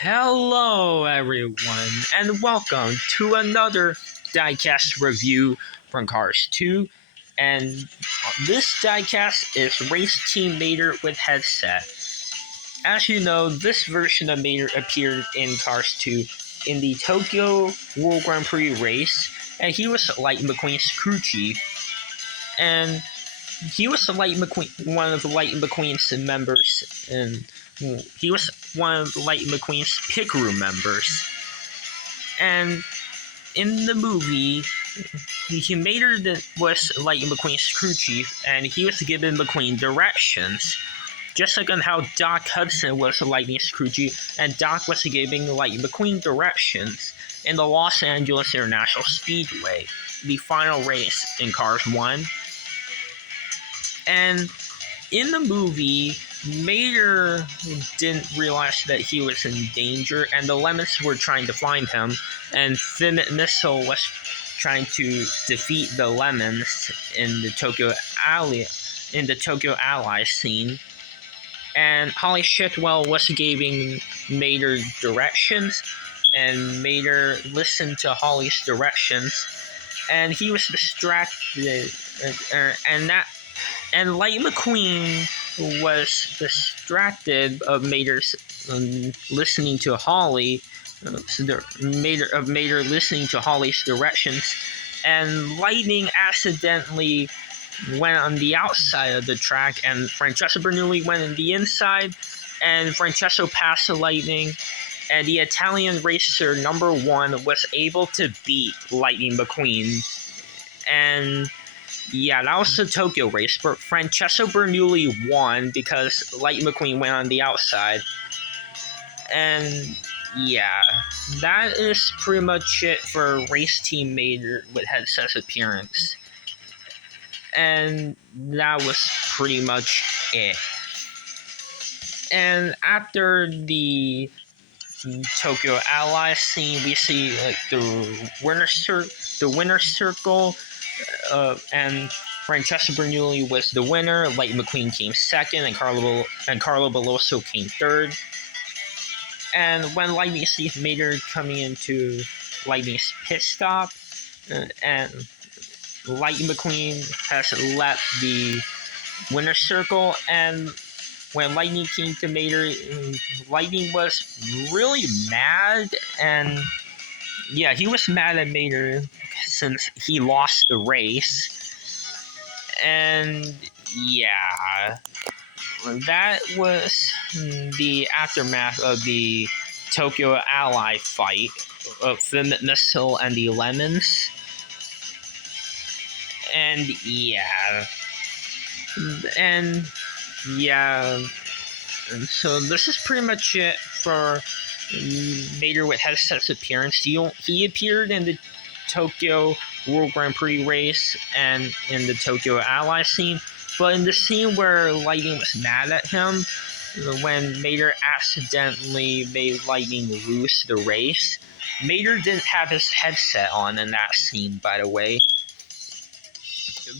Hello, everyone, and welcome to another diecast review from Cars 2. And this diecast is Race Team Mater with headset. As you know, this version of Mater appeared in Cars 2 in the Tokyo World Grand Prix race, and he was Lightning McQueen's crew chief. And he was one of Lightning McQueen's members, and he was one of Lightning McQueen's pit crew members. And in the movie, Mater was Lightning McQueen's crew chief, and he was giving McQueen directions. Just like on how Doc Hudson was Lightning's crew chief, and Doc was giving Lightning McQueen directions in the Los Angeles International Speedway, the final race in Cars 1. And in the movie, Mater didn't realize that he was in danger, and the Lemons were trying to find him, and Finn Missile was trying to defeat the Lemons in the Tokyo Ally scene. And Holly Shitwell was giving Mater directions, and Mater listened to Holly's directions, and he was distracted, and Lightning McQueen was distracted of Mater's listening to Holly, Mater listening to Holly's directions, and Lightning accidentally went on the outside of the track, and Francesco Bernoulli went on the inside, and Francesco passed the Lightning, and the Italian racer number 1 was able to beat Lightning McQueen. And yeah, that was the Tokyo race, but Francesco Bernoulli won because Lightning McQueen went on the outside. And yeah, that is pretty much it for Race Team Mater with headset's appearance. And that was pretty much it. And after the Tokyo Ally scene, we see like the winner circle. And Francesco Bernoulli was the winner. Lightning McQueen came second, and Carlo Veloso came third. And when Lightning sees Mater coming into Lightning's pit stop, and Lightning McQueen has left the winner's circle, and when Lightning came to Mater, Lightning was really mad, and yeah, he was mad at Mater since he lost the race. And yeah, that was the aftermath of the Tokyo Ally fight of Finn Missile and the Lemons. And so this is pretty much it for Mater with headset's appearance. He appeared in the Tokyo World Grand Prix race and in the Tokyo Ally scene, but in the scene where Lightning was mad at him, when Mater accidentally made Lightning lose the race, Mater didn't have his headset on in that scene, by the way.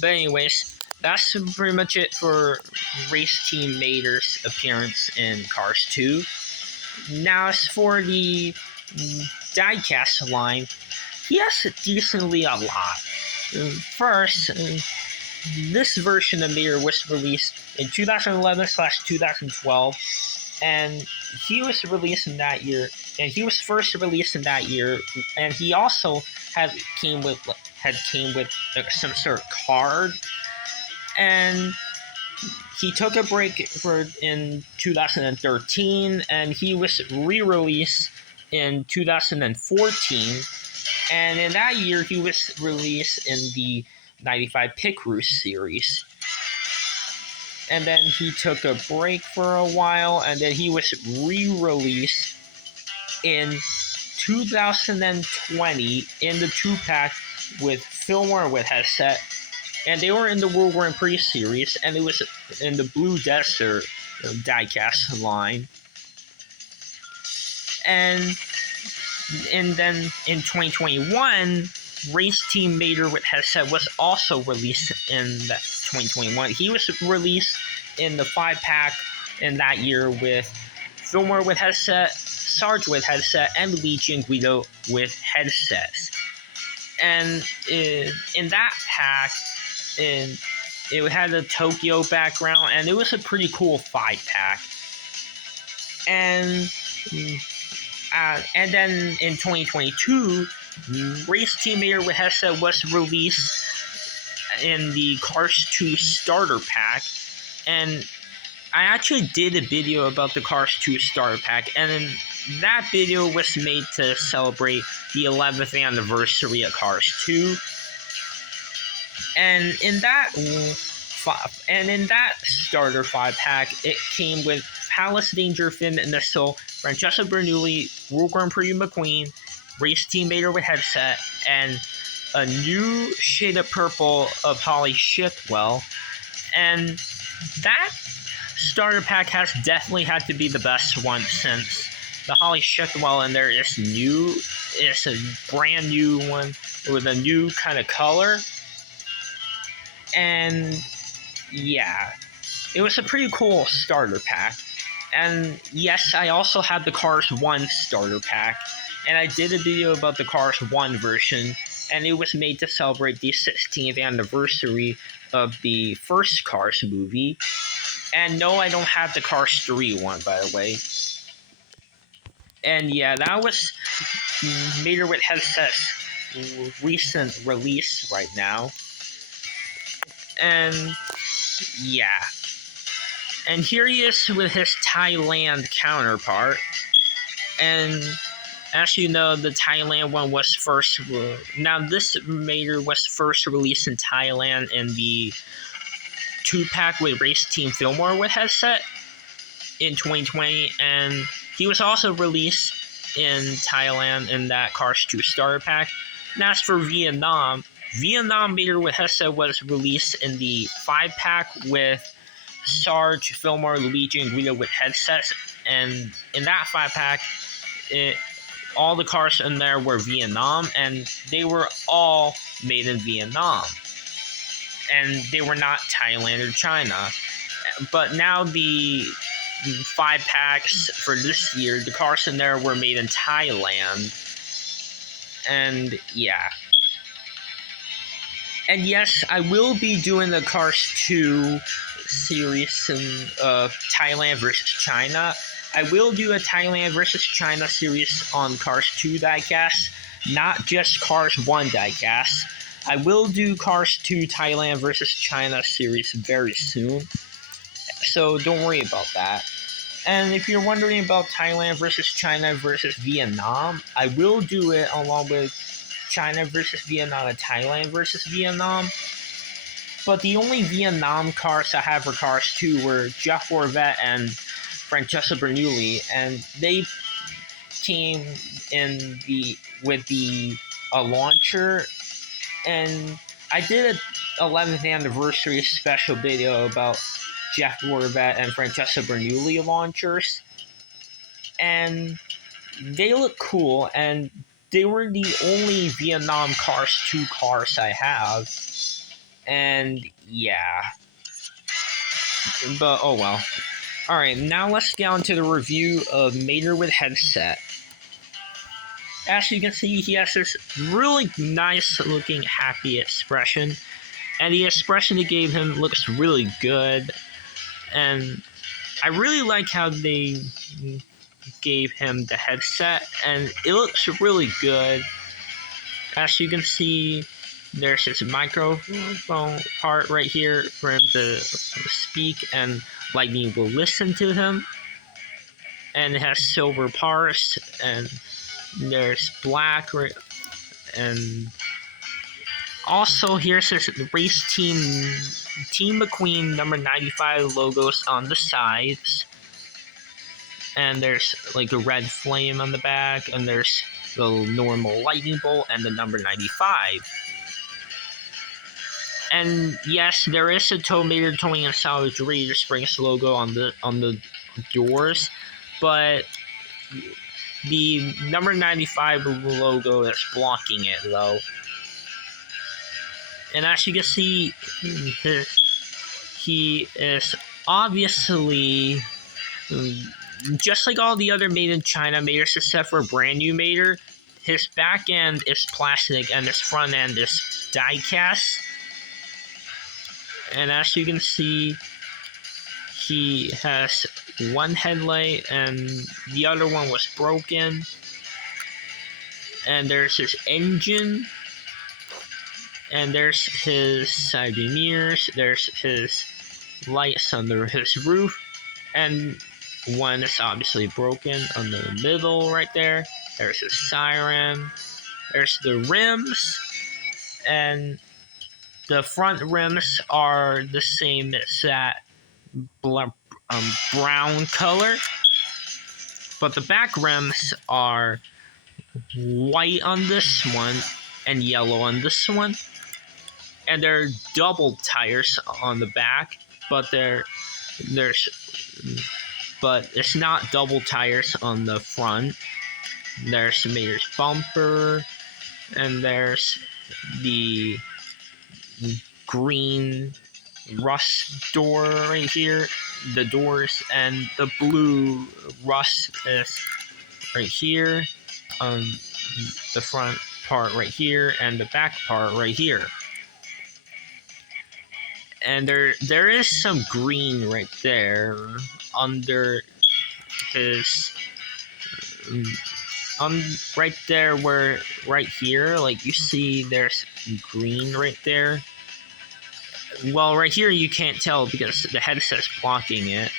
But anyways, that's pretty much it for Race Team Mater's appearance in Cars 2. Now, as for the diecast line, he has decently a lot. First, this version of Mater was released in 2011/2012, and he was released in that year. And he was first released in that year, and he also came with some sort of card. And he took a break in 2013, and he was re-released in 2014. And in that year, he was released in the 95 Pit Crew series. And then he took a break for a while, and then he was re-released in 2020 in the 2-pack with Fillmore with headset. And they were in the World Grand Prix series, and it was in the Blue Desert diecast line. And then in 2021, Race Team Mater with headset was also released in that 2021. He was released in the 5-pack in that year with Fillmore with headset, Sarge with headset and Luigi and Guido with headsets. And in that pack, it had a Tokyo background, and it was a pretty cool 5-pack. And then in 2022, Race Team Mater with headset was released in the Cars 2 starter pack, and I actually did a video about the Cars 2 starter pack, and then that video was made to celebrate the 11th anniversary of Cars 2. And in that starter 5-pack, it came with Palace Danger Finn Missile, Francesco Bernoulli, World Grand Prix McQueen, Race Team Mater with headset, and a new shade of purple of Holly Shifwell. And that starter pack has definitely had to be the best one, since the Holly Shifwell in there is new. It's a brand new one with a new kind of color. And yeah, it was a pretty cool starter pack. And yes, I also had the Cars 1 starter pack, and I did a video about the Cars 1 version, and it was made to celebrate the 16th anniversary of the first Cars movie. And no, I don't have the Cars 3 one, by the way. And yeah, that was Mater with headset's recent release right now. And yeah. And here he is with his Thailand counterpart. And as you know, the Thailand one was first... Now, this Mater was first released in Thailand in the 2-pack with Race Team Fillmore with headset in 2020. And he was also released in Thailand in that Cars 2 starter pack. And as for Vietnam Mater with headset was released in the 5-pack with Sarge, Fillmore, Luigi, and Guido with headsets. And in that 5-pack, all the cars in there were Vietnam, and they were all made in Vietnam. And they were not Thailand or China. But now the 5-packs for this year, the cars in there were made in Thailand. And yeah. And yes, I will be doing the Cars 2 series of Thailand versus China. I will do a Thailand versus China series on Cars 2 diecast, not just Cars 1 diecast. I will do Cars 2 Thailand versus China series very soon, so don't worry about that. And if you're wondering about Thailand versus China versus Vietnam, I will do it along with China versus Vietnam and Thailand versus Vietnam. But the only Vietnam cars I have for Cars 2 were Jeff Gorvette and Francesco Bernoulli, and they came in with the launcher. And I did an 11th anniversary special video about Jeff Gorvette and Francesco Bernoulli launchers, and they look cool, and they were the only Vietnam Cars 2 cars I have. And yeah. But oh well. Alright, now let's get on to the review of Mater with headset. As you can see, he has this really nice looking happy expression. And the expression they gave him looks really good. And I really like how they gave him the headset, and it looks really good. As you can see, there's this microphone part right here for him to speak, and Lightning will listen to him. And it has silver parts, and there's black, and also here's this Race Team McQueen number 95 logos on the sides. And there's like a red flame on the back, and there's the normal lightning bolt and the number 95. And yes, there is a Tow Mater Towing and Salvage Radiator Springs logo on the doors, but the number 95 logo is blocking it though. And as you can see, he is obviously just like all the other made in China Maters, except for brand new Mater, his back end is plastic and his front end is die cast. And as you can see, he has one headlight and the other one was broken. And there's his engine. And there's his side view mirrors. There's his lights under his roof. And one is obviously broken on the middle right there. There's his siren. There's the rims. And the front rims are the same as that brown color. But the back rims are white on this one and yellow on this one. And they're double tires on the back, but but it's not double tires on the front. There's the Mater's bumper, and there's the green rust door right here, the doors, and the blue rust is right here on the front part right here, and the back part right here. And there is some green right there under his right there, where right here, like you see there's green right there. Well, right here you can't tell because the headset's blocking it,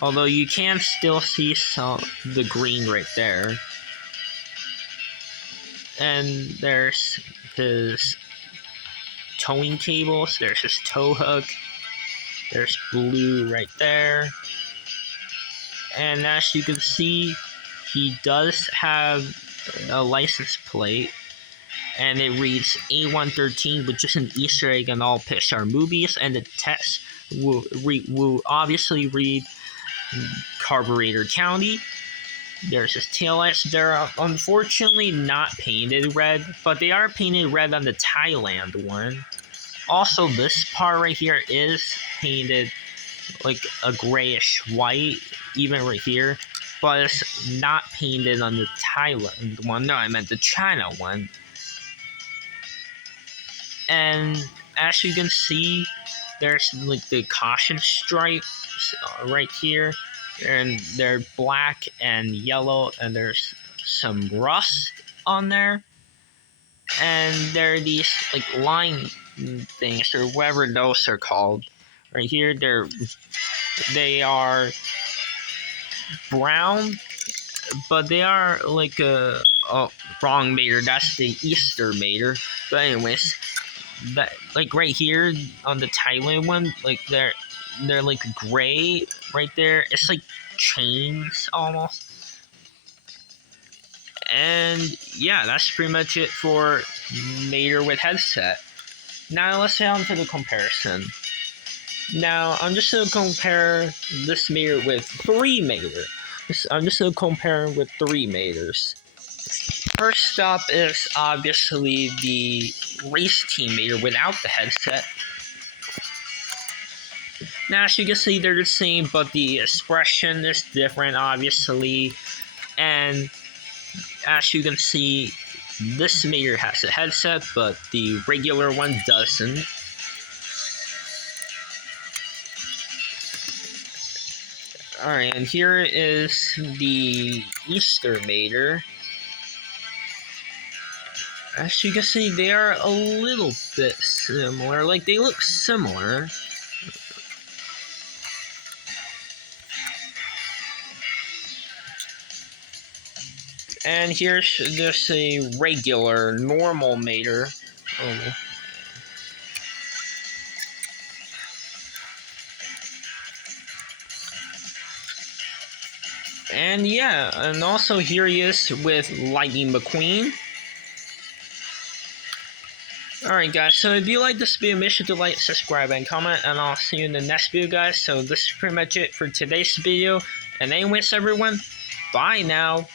although you can still see the green right there. And there's his towing cables, there's his tow hook, there's blue right there. And as you can see, he does have a license plate, and it reads A113, which is an Easter egg in all Pixar movies, and the text will obviously read Carburetor County. There's his taillights. They're unfortunately not painted red, but they are painted red on the Thailand one. Also, this part right here is painted like a grayish white, even right here, but it's not painted on the Thailand one. No, I meant the China one. And as you can see, there's like the caution stripes right here, and they're black and yellow, and there's some rust on there. And there are these like line things, or whatever those are called right here. They are brown, but they are like wrong Mater. That's the Easter Mater. But anyways, that like right here on the Thailand one, like they're like gray right there. It's like chains almost. And yeah, that's pretty much it for Mater with headset. Now let's get on to the comparison. Now I'm just going to compare this Mater with 3 Mater. I'm just going to compare with 3 Maters. First up is obviously the Race Team Mater without the headset. Now, as you can see, they're the same, but the expression is different, obviously. And as you can see, this Mater has a headset, but the regular one doesn't. Alright, and here is the Easter Mater. As you can see, they are a little bit similar. Like, they look similar. And here's just a regular, normal Mater. Oh. And yeah, and also here he is with Lightning McQueen. Alright guys, so if you like this video, make sure to like, subscribe, and comment, and I'll see you in the next video guys. So this is pretty much it for today's video. And anyways everyone, bye now.